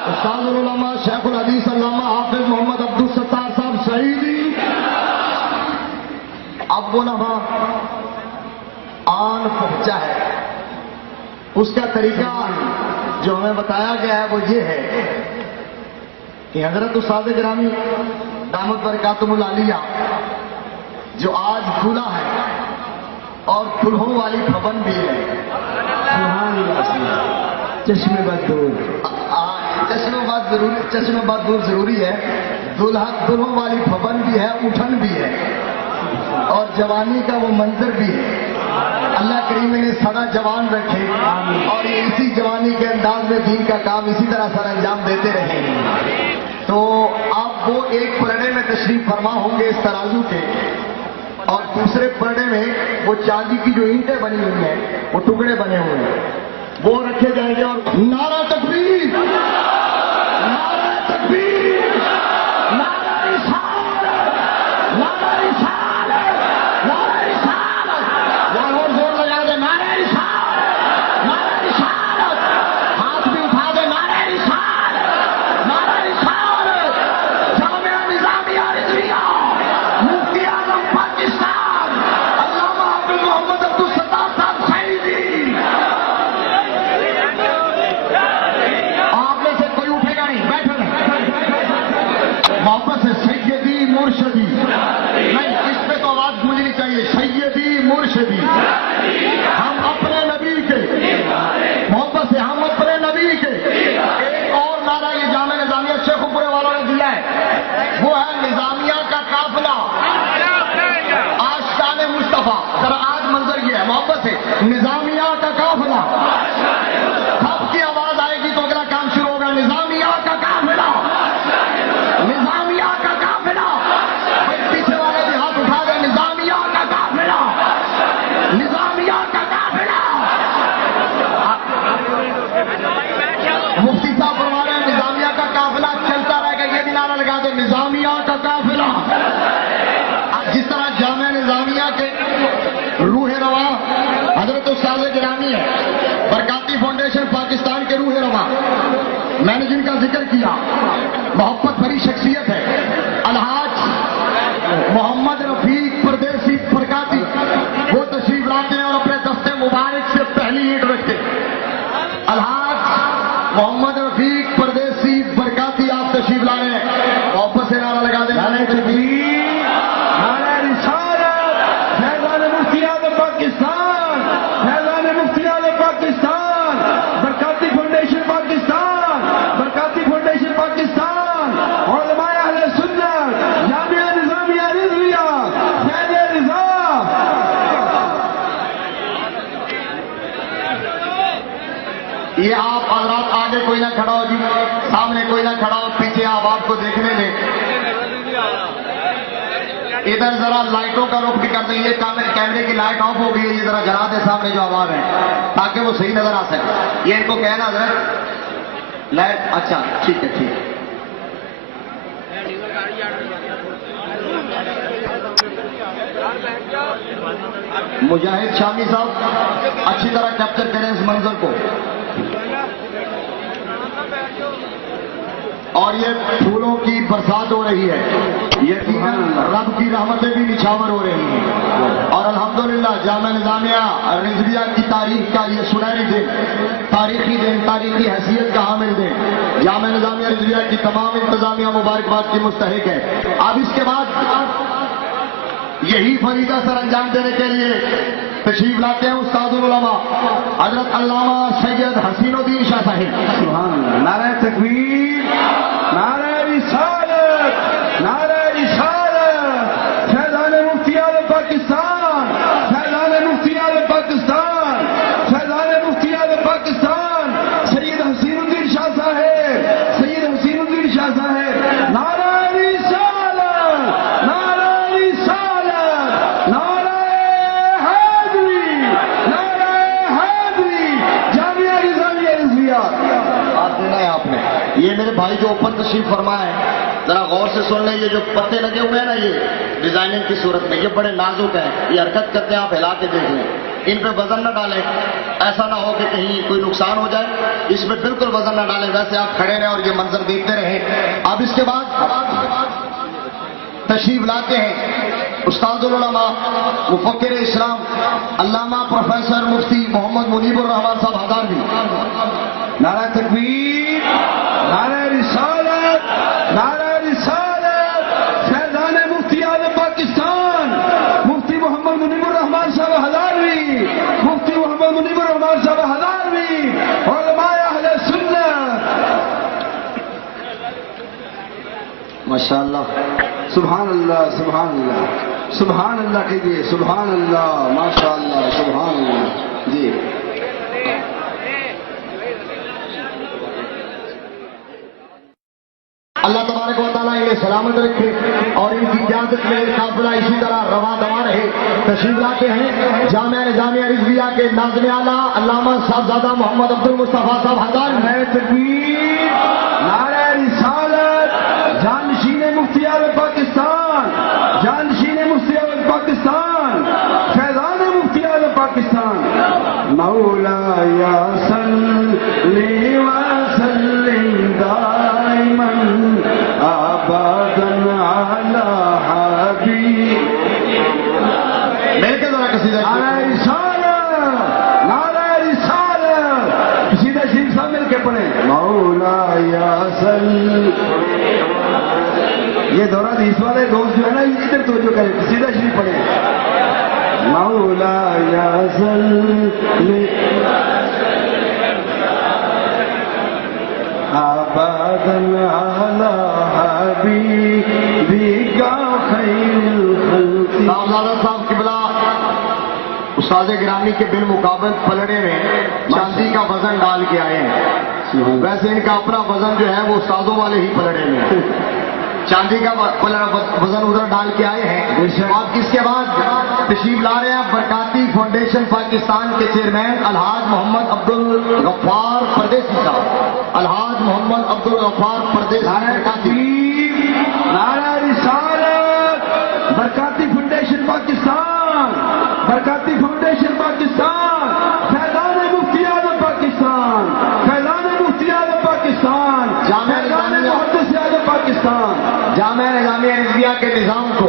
استاد العلماء شیخ الحدیث علامہ حافظ محمد عبدالستار صاحب شہیدی اب وہ لمحہ آن پہنچا ہے. اس کا طریقہ جو ہمیں بتایا گیا ہے وہ یہ ہے کہ حضرت استاد گرامی دامت برکاتہم العالیہ جو آج دولہا ہے اور دلہوں والی پھبن بھی ہے. سبحان اللہ. چشم بد دور ضروری ہے. دلہوں والی پھبن بھی ہے, اٹھن بھی ہے, اور جوانی کا وہ منظر بھی ہے. اللہ کریم نے سدا جوان رکھے اور یہ اسی جوانی کے انداز میں دین کا کام اسی طرح سر انجام دیتے رہے. تو آپ وہ ایک پرڑے میں تشریف فرما ہوں گے اس ترازو کے, اور دوسرے پرڑے میں وہ چاندی کی جو اینٹیں بنی ہوئی ہیں, وہ ٹکڑے بنے ہوئے ہیں, وہ رکھے جائیں گے. اور نعرہ تکبیر, نعرہ تکبیر, نعرہ رسالت, نعرہ رسالت, نعرہ رسالت. یار اور زور لگا دے, نعرہ رسالت, نعرہ رسالت. ہاتھ بھی اٹھا دے, نعرہ رسالت, نعرہ رسالت. جامعہ نظامیہ رضویہ مفتی اعظم پاکستان علامہ حافظ محمد عبدالستار صاحب شہیدی. آپ میں سے کوئی اٹھے گا نہیں, بیٹھے رہیں. واپس ہے سیدی مرشدی. نہیں, اس پہ تو آواز گونجنی چاہیے. سیدی مرشدی. ہم اپنے نبی کے محبت سے, ہم اپنے نبی کے. ایک اور نعرہ یہ جامع نظامیہ شیخ پورے والوں نے دیا ہے, وہ ہے نظامیہ کا قافلہ آشکان مصطفیٰ. ذرا آج منظر یہ ہے محبت سے, نظامیہ کا قافلہ. سب کی آواز آئے گی تو اگلا کام شروع ہوگا. نظامیہ کا قافلہ, نظامیہ کا قافلہ. پیچھے والے بھی ہاتھ اٹھا دیں. نظامیہ کا قافلہ, نظامیہ کا قافلہ. مفتی صاحب فرما رہے ہیں نظامیہ کا قافلہ چلتا رہے گا. یہ بھی نعرہ لگا دیں, نظامیہ کا قافلہ. جس طرح جامعہ نظامیہ کے روح رواں حضرت استاد گرامی ہے, برکاتی فاؤنڈیشن پاکستان کے روح رواں, میں نے جن کا ذکر کیا, محبت بھری شخصیت ہے, الحاج محمد رفیق پردیسی برکاتی, وہ تشریف لاتے ہیں اور اپنے دستے مبارک سے پہلی اینٹ رکھتے. الحاج محمد رفیق پردیسی برکاتی آپ تشریف لا رہے ہیں. واپس سے نعرہ لگا دیں, نعرہ تکبیر, نعرہ رسالت. فیضان مفتی اعظم پاکستان, فیضان مفتی اعظم پاکستان, برکاتی فاؤنڈیشن پاکستان, برکاتی فاؤنڈیشن پاکستان, علماء اہل سنت, جامعہ نظامیہ رضویہ, فیض رضا. یہ آپ حضرات آگے کوئی نہ کھڑا ہو جی, سامنے کوئی نہ کھڑا ہو, پیچھے آپ کو دیکھنے دیں. ادھر ذرا لائٹوں کا رخ بھی کر دیں. یہ کیمرے کی لائٹ آف ہو گئی ہے, یہ ذرا جلا دیں سامنے جو آواز ہے تاکہ وہ صحیح نظر آ سکے. یہ ان کو کہنا حضرت لائٹ, اچھا ٹھیک ہے, ٹھیک ہے. مجاہد شامی صاحب اچھی طرح کیپچر کریں اس منظر کو. اور یہ پھولوں کی برسات ہو رہی ہے, یقیناً رب کی رحمتیں بھی نچھاور ہو رہی ہیں. اور الحمدللہ جامعہ نظامیہ رضویہ کی تاریخ کا یہ سنہری دن, تاریخی دن, تاریخی حیثیت کا حامل دن, جامعہ نظامیہ رضویہ کی تمام انتظامیہ مبارکباد کی مستحق ہے. اب اس کے بعد یہی فریضہ سر انجام دینے کے لیے تشریف لاتے ہیں استاد العلماء حضرت علامہ سید حسین الدین شاہ صاحب. سبحان اللہ. نعرہ تکبیر, نعرہ رسالت, نعرہ رسالت. فیضان مفتی اعظم پاکستان, فیضان مفتی اعظم پاکستان, فیضان مفتی اعظم پاکستان, سید حسین الدین شاہ صاحب, سید حسین الدین شاہ صاحب. نعرہ رسالت, نعرہ رسالت, نعرہ حیدری, نعرہ حیدری. جامعہ نظامیہ رضویہ. آپ دینا ہے آپ نے. یہ میرے بھائی جو اوپر تشریف فرمائے, ذرا غور سے سن لیں. یہ جو پتے لگے ہوئے ہیں نا, یہ ڈیزائننگ کی صورت میں, یہ بڑے نازک ہیں, یہ حرکت کرتے ہیں, آپ ہلا کے دیکھ لیں. ان پہ وزن نہ ڈالیں، ایسا نہ ہو کہ کہیں کوئی نقصان ہو جائے، اس پہ بالکل وزن نہ ڈالیں، ویسے آپ کھڑے رہیں اور یہ منظر دیکھتے رہیں۔ اب اس کے بعد تشریف لاتے ہیں استاد العلماء مفکر اسلام علامہ پروفیسر مفتی محمد منیب الرحمان صاحب ہزاروی۔ نعرہ تکبیر، نعرہ رسالت، نعرہ رسالت، فیضان مفتی اعظم پاکستان مفتی محمد منیب الرحمان صاحب ہزاروی، مفتی محمد منیب الرحمان صاحب ہزاروی، علماء اہل سنت۔ ماشاءاللہ، سبحان اللہ، سبحان اللہ، سبحان اللہ کہیے، سبحان اللہ، ماشاءاللہ، سبحان اللہ۔ جی اللہ تبارک و تعالیٰ انہیں سلامت رکھے اور ان کی قیادت میں قافلہ اسی طرح رواں دواں رہے۔ تشریف لاتے ہیں جامعہ نظامیہ رضویہ کے ناظم اعلیٰ علامہ صاحبزادہ محمد عبد المصطفیٰ صاحب ہزاروی۔ نعرہ تکبیر، نعرہ رسالت، جانشین مفتی اعظم پاکستان، جانشین مفتی اعظم پاکستان، فیضان مفتی اعظم پاکستان۔ مولایا صلی وسلم دائما ابدا علی حبیب۔ میرے کے ذرا قصیدہ نعرہ رسالت، نعرہ رسالت، قصیدہ شریف سب مل کے پڑھیں۔ مولایا صلی، یہ دورہ حدیث والے دوست جو ہے نا ادھر توجہ کریں، قصیدہ شریف پڑھیں۔ مولایا صلی ابدا علی حبیبک خیر الخلق۔ صاحبزادہ صاحب قبلہ استاد گرامی کے بالمقابل پلڑے میں چاندی کا وزن ڈال کے آئے ہیں۔ ویسے ان کا اپنا وزن جو ہے وہ استادوں والے ہی پلڑے میں، چاندی کا وزن ادھر ڈال کے آئے ہیں۔ آپ اس کے بعد تشریف لا رہے ہیں برکاتی فاؤنڈیشن پاکستان کے چیئرمین الحاج محمد عبد الغفار پردیسی صاحب، الحاج محمد عبد الغفار پردیسی برکاتی۔ نعرہ رسالت، برکاتی فاؤنڈیشن پاکستان، برکاتی فاؤنڈیشن پاکستان، فیضان مفتی اعظم پاکستان، فیضان مفتی اعظم پاکستان، فیضان محدث اعظم پاکستان۔ جامعہ نظامیہ رضویہ کے نظام کو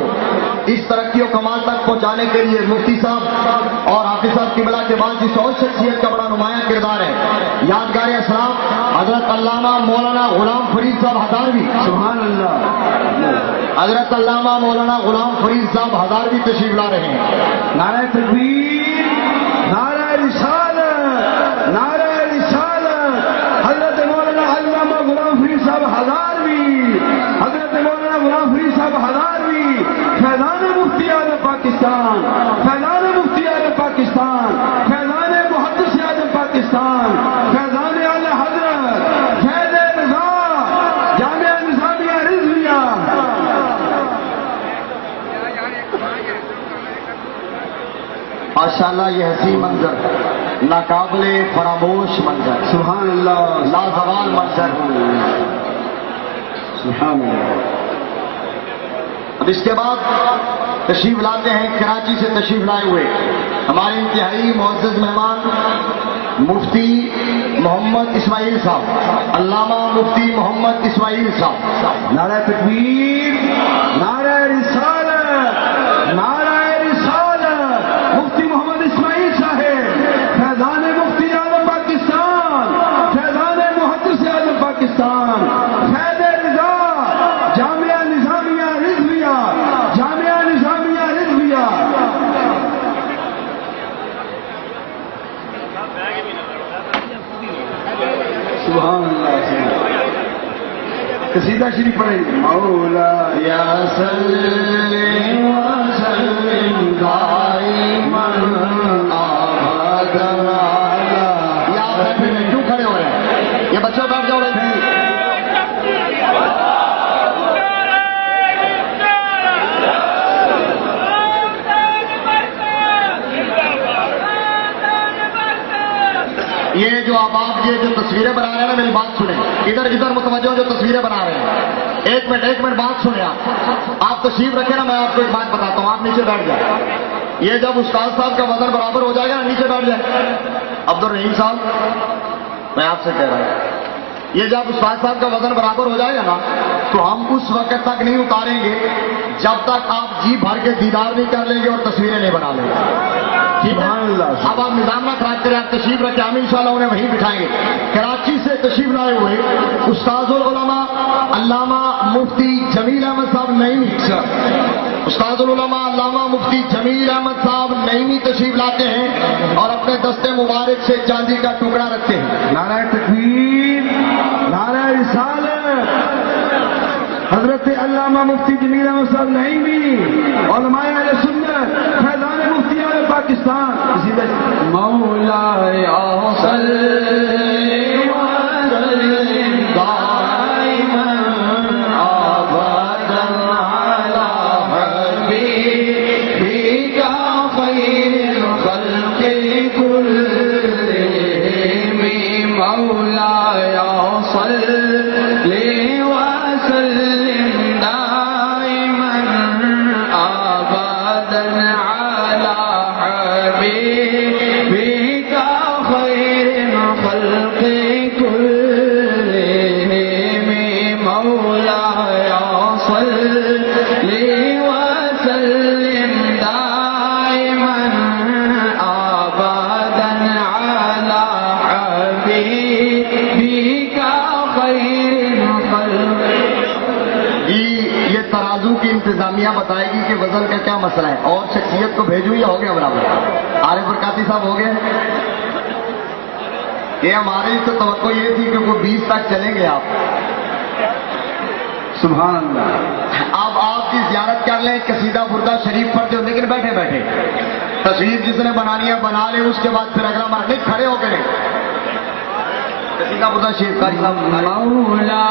اس ترقی و کمال تک پہنچانے کے لیے مفتی صاحب اور حافظ صاحب قبلہ کے بعد جس اور شخصیت کا بڑا نمایاں کردار ہے، یادگار اسلام حضرت علامہ مولانا غلام فرید صاحب ہزاروی۔ سبحان اللہ، حضرت علامہ مولانا غلام فرید صاحب ہزاروی تشریف لا رہے ہیں۔ نعرہ تکبیر، نعرہ رسالت، نعرہ رسالت، حضرت مولانا علامہ غلام فرید صاحب ہزاروی، حضرت مولانا غلام فرید صاحب ہزاروی، فیضان مفتی اعظم پاکستان، فیضان مفتی اعظم پاکستان، فیضان محدث اعظم پاکستان، فیضان اعلی حضرت فیض رضا جامعہ نظامیہ رضویہ۔ ماشاءاللہ یہ حسین منظر، ناقابل فراموش منظر، سبحان اللہ، لازوال منظر۔ سبحان اللہ۔ اب اس کے بعد تشریف لاتے ہیں کراچی سے تشریف لائے ہوئے ہمارے انتہائی معزز مہمان مفتی محمد اسماعیل صاحب، علامہ مفتی محمد اسماعیل صاحب۔ نعرہ تکبیر، نعرہ رسالت، نعرہ رسالت، مفتی محمد اسماعیل صاحب، فیضان مفتی اعظم پاکستان، فیضان محدث اعظم پاکستان، فیض رضا جامعہ نظامیہ رضویہ، جامعہ نظامیہ رضویہ۔ سبحان اللہ۔ قصیدہ شریف پڑھیں گے۔ مولا یا صلی وسلم دائما ابدا علی۔ یہ آپ محفل میں کیوں کھڑے ہوئے ہیں؟ یہ بچوں بیٹھ جاؤ بھائی۔ یہ جو آپ یہ جو تصویریں بنا رہے ہیں نا، میری بات سنیں، ادھر متوجہ جو تصویریں بنا رہے ہیں، ایک منٹ بات سنیں۔ آپ تشریف رکھیں نا، میں آپ کو ایک بات بتاتا ہوں، آپ نیچے بیٹھ جائیں۔ یہ جب استاد صاحب کا وزن برابر ہو جائے گا نیچے بیٹھ جائیں. عبدالرحیم صاحب میں آپ سے کہہ رہا ہوں یہ جب استاد صاحب کا وزن برابر ہو جائے گا نا تو ہم اس وقت تک نہیں اتاریں گے جب تک آپ جی بھر کے دیدار نہیں کر لیں گے اور تصویریں نہیں بنا لیں گے. ٹھیک ہے؟ اب آپ نظام نہ خراب کریں, آپ تشریف رکھیں, ہم انشاءاللہ انہیں وہیں بٹھائیں گے. کراچی سے تشریف لائے ہوئے استاد العلماء علامہ مفتی جمیل احمد صاحب نعیمی, استاد العلماء علامہ مفتی جمیل احمد صاحب نعیمی تشریف لاتے ہیں اور اپنے دستے مبارک سے چاندی کا ٹکڑا رکھتے ہیں. نعرہ تکبیر, نعرہ رسالت. حضرت علامہ مفتی جمیل احمد صاحب نعیمی, علماء اہل سنت, فیضان مفتی اہل پاکستان. اسی طرح مولایا صلی وسلم دائما ابدا علی حبیبک خیر الخلق كلهم مولایا صلی وسلم دائما ابدا علی حبیبک خیر الخلق كلهم مولایا صلی وسلم دائما ابدا علی حبیبک خیر الخلق. جی یہ ترازو کی انتظامیہ بتائے گی کہ وزن کا کیا مسئلہ ہے, اور شخصیت کو بھیجوں یا ہو گیا برابر؟ عارف برکاتی صاحب ہو گئے. یہ ہماری تو توقع یہ تھی کہ وہ 20 تک چلیں گے آپ. سبحان اللہ. اب آپ کی زیارت کر لیں, قصیدہ بردہ شریف پڑھتے ہو, لیکن بیٹھے بیٹھے تصویر جس نے بنانی ہے بنا لے, اس کے بعد پھر اگلا مرحلہ کھڑے ہو کے نہیں. قصیدہ بردہ شریف قاری صاحب مولا